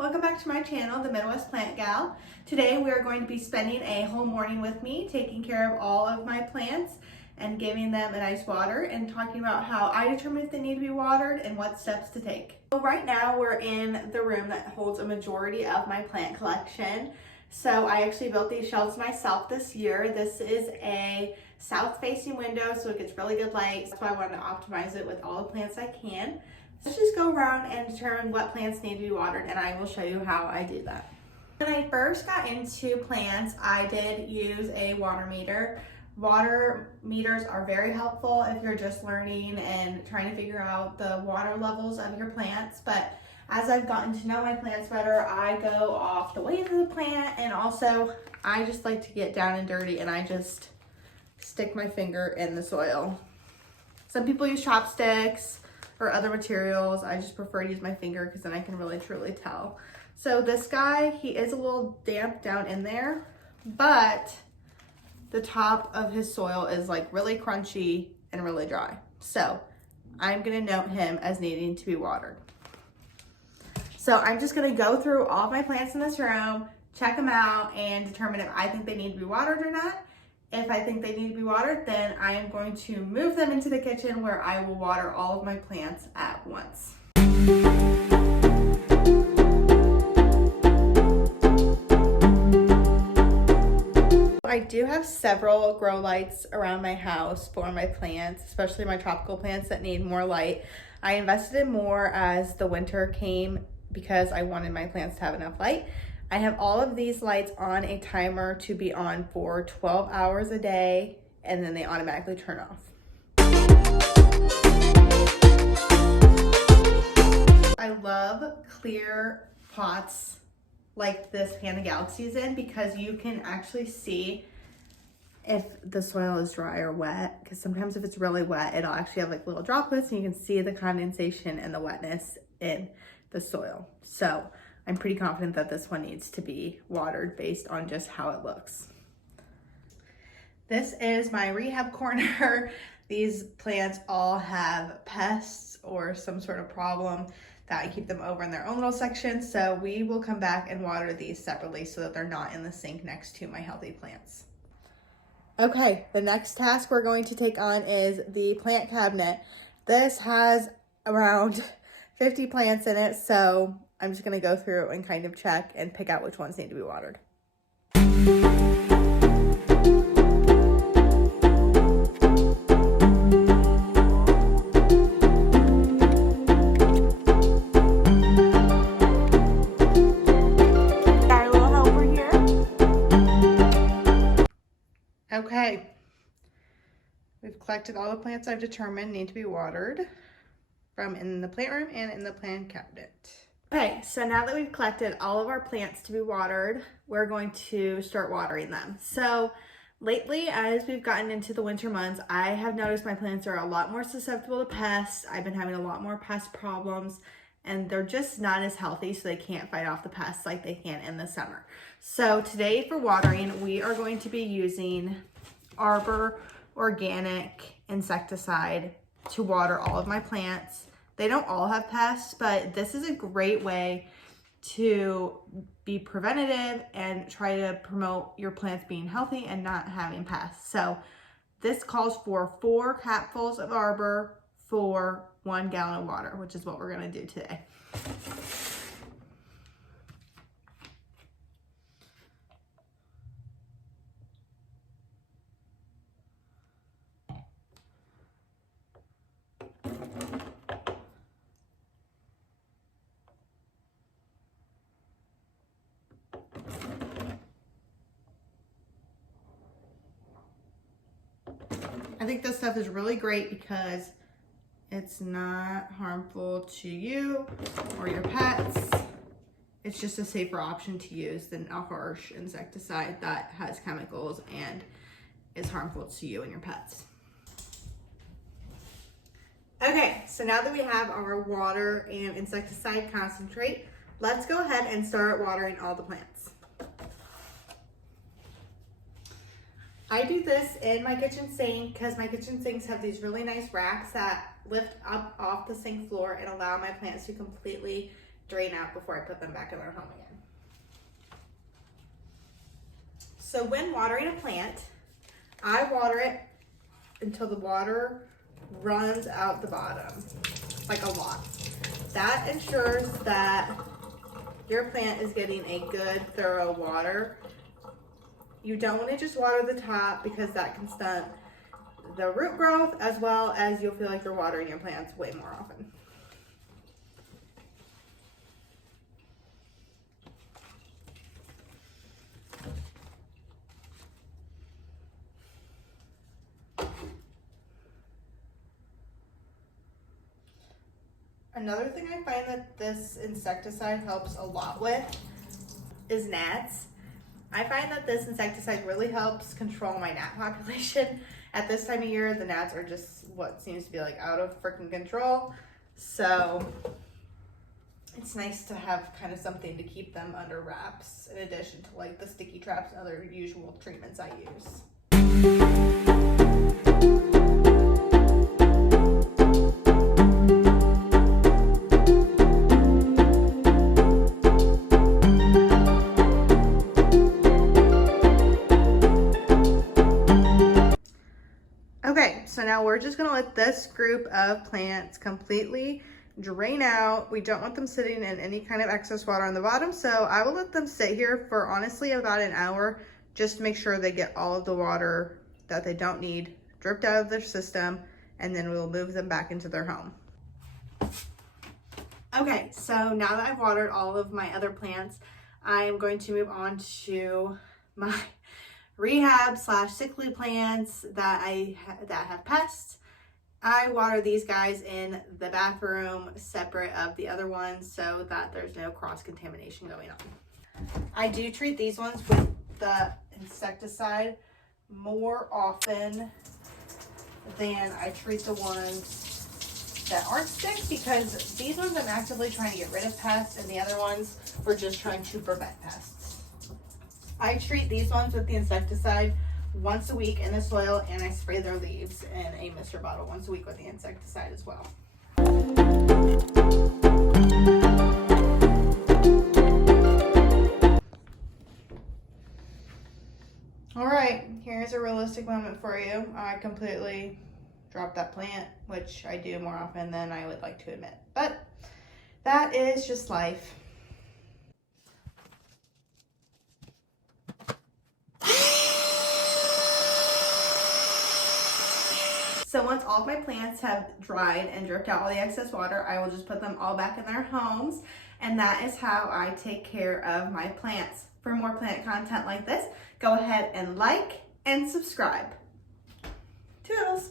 welcome back to my channel, The Midwest Plant Gal. Today we are going to be spending a whole morning with me, taking care of all of my plants and giving them a nice water and talking about how I determine if they need to be watered and what steps to take. So right now we're in the room that holds a majority of my plant collection. So I actually built these shelves myself this year. This is a south-facing window, so it gets really good light. That's why I wanted to optimize it with all the plants I can. Let's just go around and determine what plants need to be watered, and I will show you how I do that. When I first got into plants, I did use a water meter. Water meters are very helpful if you're just learning and trying to figure out the water levels of your plants, but as I've gotten to know my plants better, I go off the weight of the plant, and also I just like to get down and dirty and I just stick my finger in the soil. Some people use chopsticks or other materials. I just prefer to use my finger because then I can really truly tell. So this guy, he is a little damp down in there, but the top of his soil is like really crunchy and really dry. So I'm gonna note him as needing to be watered. So I'm just gonna go through all of my plants in this room, check them out, and determine if I think they need to be watered or not. If I think they need to be watered, then I am going to move them into the kitchen where I will water all of my plants at once. I do have several grow lights around my house for my plants, especially my tropical plants that need more light. I invested in more as the winter came because I wanted my plants to have enough light. I have all of these lights on a timer to be on for 12 hours a day, and then they automatically turn off. I love clear pots like this Pan of Galaxy is in because you can actually see if the soil is dry or wet, because sometimes if it's really wet, it'll actually have like little droplets and you can see the condensation and the wetness in the soil. So I'm pretty confident that this one needs to be watered based on just how it looks. This is my rehab corner. These plants all have pests or some sort of problem that I keep them over in their own little section. So we will come back and water these separately so that they're not in the sink next to my healthy plants. Okay, the next task we're going to take on is the plant cabinet. This has around 50 plants in it, so I'm just gonna go through and kind of check and pick out which ones need to be watered. Got a little helper here. Okay, we've collected all the plants I've determined need to be watered from in the plant room and in the plant cabinet. Okay, so now that we've collected all of our plants to be watered, we're going to start watering them. So lately, as we've gotten into the winter months, I have noticed my plants are a lot more susceptible to pests. I've been having a lot more pest problems, and they're just not as healthy, so they can't fight off the pests like they can in the summer. So today for watering, we are going to be using Arbor Organic insecticide to water all of my plants. They don't all have pests, but this is a great way to be preventative and try to promote your plants being healthy and not having pests. So this calls for 4 capfuls of Arbor for 1 gallon of water, which is what we're gonna do today. I think this stuff is really great because it's not harmful to you or your pets. It's just a safer option to use than a harsh insecticide that has chemicals and is harmful to you and your pets. Okay, so now that we have our water and insecticide concentrate, let's go ahead and start watering all the plants. I do this in my kitchen sink because my kitchen sinks have these really nice racks that lift up off the sink floor and allow my plants to completely drain out before I put them back in their home again. So when watering a plant, I water it until the water runs out the bottom, like a lot. That ensures that your plant is getting a good, thorough water. You don't want to just water the top because that can stunt the root growth, as well as you'll feel like you're watering your plants way more often. Another thing I find that this insecticide helps a lot with is gnats. I find that this insecticide really helps control my gnat population. At this time of year, the gnats are just what seems to be like out of freaking control. So it's nice to have kind of something to keep them under wraps in addition to like the sticky traps and other usual treatments I use. Okay, so now we're just gonna let this group of plants completely drain out. We don't want them sitting in any kind of excess water on the bottom, so I will let them sit here for honestly about an hour just to make sure they get all of the water that they don't need dripped out of their system, and then we'll move them back into their home. Okay, so now that I've watered all of my other plants, I am going to move on to my rehab / sickly plants that have pests. I water these guys in the bathroom separate of the other ones so that there's no cross-contamination going on. I do treat these ones with the insecticide more often than I treat the ones that aren't sick, because these ones I'm actively trying to get rid of pests and the other ones we're just trying to prevent pests. I treat these ones with the insecticide once a week in the soil, and I spray their leaves in a mister bottle once a week with the insecticide as well. All right, here's a realistic moment for you. I completely dropped that plant, which I do more often than I would like to admit, but that is just life. So once all of my plants have dried and dripped out all the excess water, I will just put them all back in their homes. And that is how I take care of my plants. For more plant content like this, go ahead and like and subscribe. Toodles!